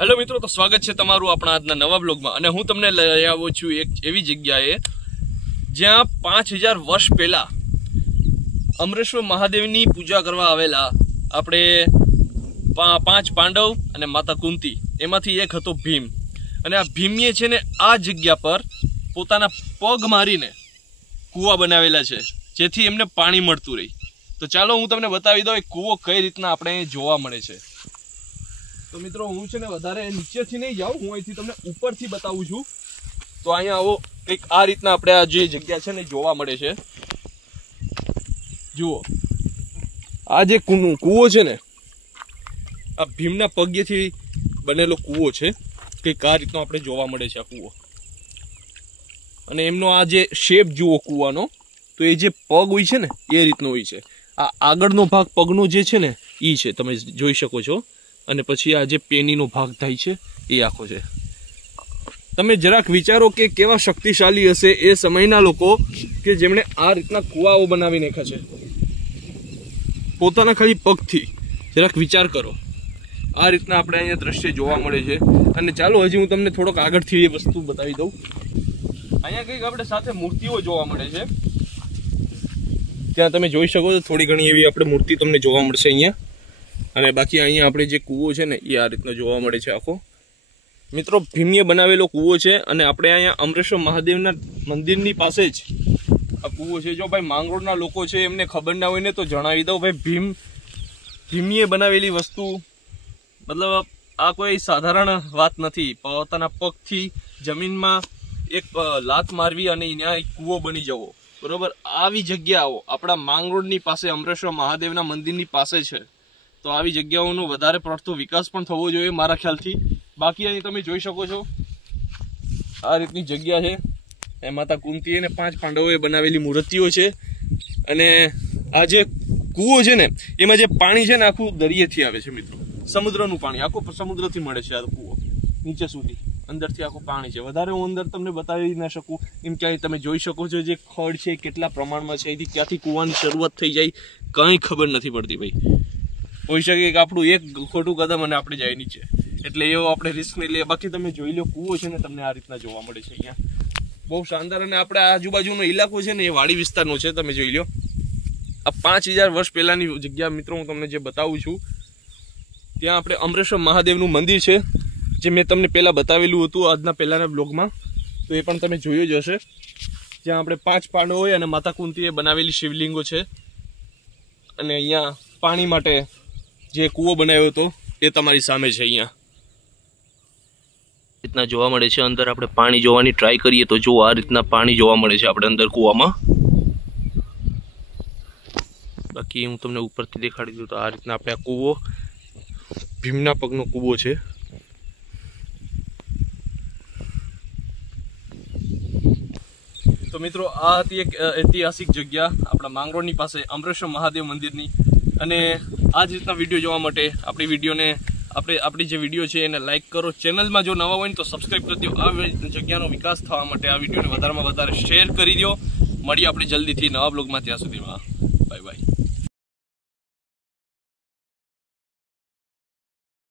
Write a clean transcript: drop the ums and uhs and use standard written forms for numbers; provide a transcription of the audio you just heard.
Hello મિત્રો, તો સ્વાગત છે તમારું આપણા આજના નવા બ્લોગમાં. અને હું તમને લઈ આવ્યો છું એક એવી જગ્યાએ જ્યાં 5000 વર્ષ પહેલા અમરેશ્વર મહાદેવની પૂજા કરવા આવેલા આપણે 5 પાંડવ અને માતા કુંતી, એમાંથી એક હતો ભીમ. અને આ ભીમીએ છે ને આ જગ્યા પર પોતાના પગ મારીને કૂવા બનાવેલા છે જેથી એમને પાણી મળતું રહે. તો ચાલો હું તમને બતાવી દઉં એ કૂવો કઈ રીતના આપણે જોવા મળે છે. તો મિત્રો, હું છે ને વધારે નીચેથી નહીં જાઉં, હું અહીંથી તમને ઉપરથી બતાવું છું. તો અહીંયા આવો કંઈક આ રીતના આપણે આ જે જગ્યા છે ને જોવા મળે છે. જુઓ, આ જે કૂવો છે ને આ ભીમના પગેથી બનેલો કૂવો છે. કંઈક આ રીતનો આપણે જોવા મળે છે આ કૂવો. અને એમનો આ જે શેપ જુઓ કૂવાનો, તો એ જે પગ હોય છે ને એ રીતનો હોય છે. આ આગળનો ભાગ પગનો જે છે ને એ છે, તમે જોઈ શકો છો. અને પછી આ જે પેનીનો ભાગ થાય છે એ આખો છે. તમે જરાક વિચારો કે કેવા શક્તિશાળી હશે એ સમયના લોકો કે જેમણે આ રીતના કૂવાઓ બનાવી નાખ્યા છે પોતાના ખાલી પગથી. જરાક વિચાર કરો. આ રીતના આપણે અહીંયા દ્રશ્ય જોવા મળે છે. અને ચાલો હજી હું તમને થોડોક આગળથી એ વસ્તુ બતાવી દઉં. અહીંયા કંઈક આપણે સાથે મૂર્તિઓ જોવા મળે છે. ત્યાં તમે જોઈ શકો છો થોડી ઘણી એવી આપણે મૂર્તિ તમને જોવા મળશે અહીંયા. અને બાકી અહીંયા આપણે જે કૂવો છે ને એ આ રીતનો જોવા મળે છે આખો. મિત્રો, ભીમીએ બનાવેલો કૂવો છે. અને આપણે અહીંયા અમરેશ્વર મહાદેવના મંદિરની પાસે જ આ કૂવો છે. જો ભાઈ માંગરોળના લોકો છે એમને ખબર ના હોય ને તો જણાવી દઉં ભાઈ, ભીમીએ બનાવેલી વસ્તુ મતલબ આ કોઈ સાધારણ વાત નથી. પોતાના પગથી જમીનમાં એક લાત મારવી અને ત્યાં એક કૂવો બની જવો, બરોબર. આવી જગ્યાઓ આપણા માંગરોળની પાસે અમરેશ્વર મહાદેવના મંદિરની પાસે છે. તો આવી જગ્યાઓનો વધારે પડતો વિકાસ પણ થવો જોઈએ મારા ખ્યાલથી. બાકી અહીં તમે જોઈ શકો છો આ રીતની જગ્યા છે. એ માતા કુંતી અને 5 પાંડવોએ બનાવેલી મૂર્તિઓ છે. અને આ જે કૂવો છે ને એમાં જે પાણી છે ને આખું દરિયેથી આવે છે મિત્રો. સમુદ્રનું પાણી આખું સમુદ્રથી મળે છે આ કૂવો નીચે સુધી. અંદરથી આખું પાણી છે. વધારે હું અંદર તમને બતાવી ના શકું એમ કે તમે જોઈ શકો છો જે ખડ છે કેટલા પ્રમાણમાં છે, એથી ક્યાંથી કૂવાની શરૂઆત થઈ જાય કંઈ ખબર નથી પડતી ભાઈ. હોઈ શકે કે આપણું એક ખોટું કદમ અને આપણે જાય નીચે, એટલે એવો આપણે રિસ્ક નહીં લઈએ. બાકી તમે જોઈ લો કૂવો છે ને તમને આ રીતના જોવા મળે છે અહીંયા. બહુ શાનદાર. અને આપણે આજુબાજુનો ઇલાકો છે ને એ વાડી વિસ્તારનો છે. તમે જોઈ લો આ 5000 વર્ષ પહેલાની જગ્યા મિત્રો હું તમને જે બતાવું છું. ત્યાં આપણે અમરેશ્વર મહાદેવનું મંદિર છે જે મેં તમને પહેલાં બતાવેલું હતું આજના પહેલાંના બ્લોગમાં. તો એ પણ તમે જોયું જ હશે. જ્યાં આપણે 5 પાંડવોએ અને માતા કુંતીએ બનાવેલી શિવલિંગો છે. અને અહીંયા પાણી માટે જે કૂવો બનાવ્યો હતો એ તમારી સામે છે. અહીંયા રીતના જોવા મળે છે. અંદર આપણે પાણી જોવાની ટ્રાય કરીએ તો જો આ રીતના પાણી જોવા મળે છે આપણે અંદર કૂવામાં. બાકી હું તમને ઉપરથી દેખાડી દઉં તો આ રીતના આપણે આ કૂવો ભીમના પગનો કૂવો છે. તો મિત્રો, આ હતી એક ઐતિહાસિક જગ્યા આપણા માંગરોળની પાસે અમરેશ્વર મહાદેવ મંદિરની. અને આ જ રીતના વિડીયો જોવા માટે આપણી જે વિડીયો છે એને લાઇક કરો. ચેનલમાં જો નવા હોય ને તો સબસ્ક્રાઈબ કરી દો. આ જગ્યાનો વિકાસ થવા માટે આ વિડીયોને વધારેમાં વધારે શેર કરી દો. મળીએ આપણે જલ્દીથી નવા બ્લોગમાં. ત્યાં સુધીમાં બાય બાય.